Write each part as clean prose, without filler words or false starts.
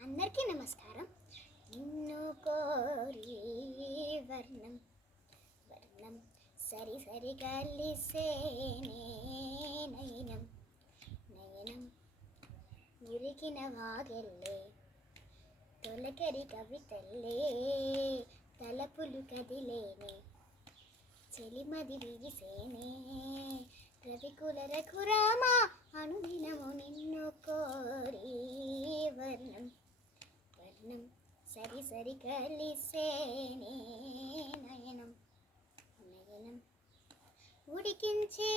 అందరికీ నమస్కారం. నిన్ను కోరి వర్ణం వర్ణం సరి సరి కలిసేనే నయనం నయనం మురికిన వాగెల్లే తొలకరి కవితల్లే తలపులు కదిలేనే చెలిమది విరిసేనే రవికుల రఘురామ అనుదినము నిన్ను కోరి వర్ణం వర్ణం సరి సరి కలిసేనే నయనం నయనం ఉడికించే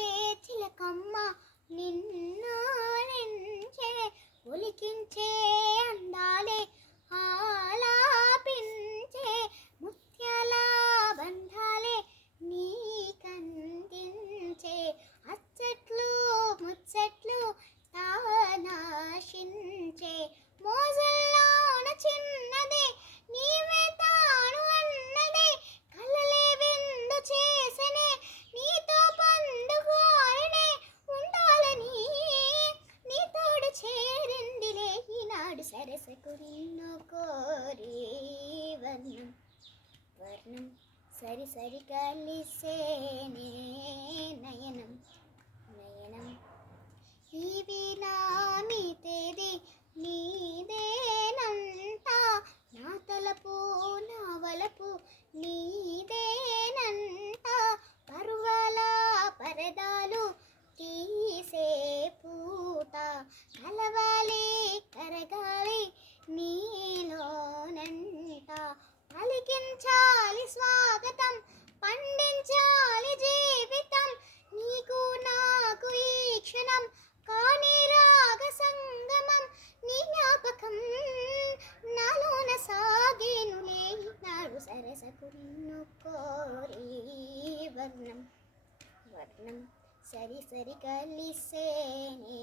చిలకమ్మ నిన్నుంచే ఉలికించే అందాలే ఆలాపించే ముత్యాల బంధాలే నీ కందించే అచ్చట్లు ముచ్చట్లు తానాశించే మోజల్లోన చిన్నదే నీవే తాను అన్నదే కలలే విందు చేసనే నీతో పండుగోరనే ఉండాలని నీ తోడు చేరిందిలే ఈనాడు సరసకు నిన్ను కోరి వర్ణం వర్ణం సరి సరి కలిసేనే నయనం నయనం ఇవి నా మీతేది నీదేనంట నా తలపు నా వలపు నీదేనంట పరువాల పరదాలు తీసే పూట కలవాలి కరగాలి నీలోనంట పలికించాలి స్వాగతం పండించాలి జీవితం నీకు నాకు ఈ క్షణం కానీ రాగ సంగమం నీ జ్ఞాపకం నాలోన సాగేనులే నాడు సరసకు నిన్ను కోరి వర్ణం వర్ణం సరి సరి కలిసేనే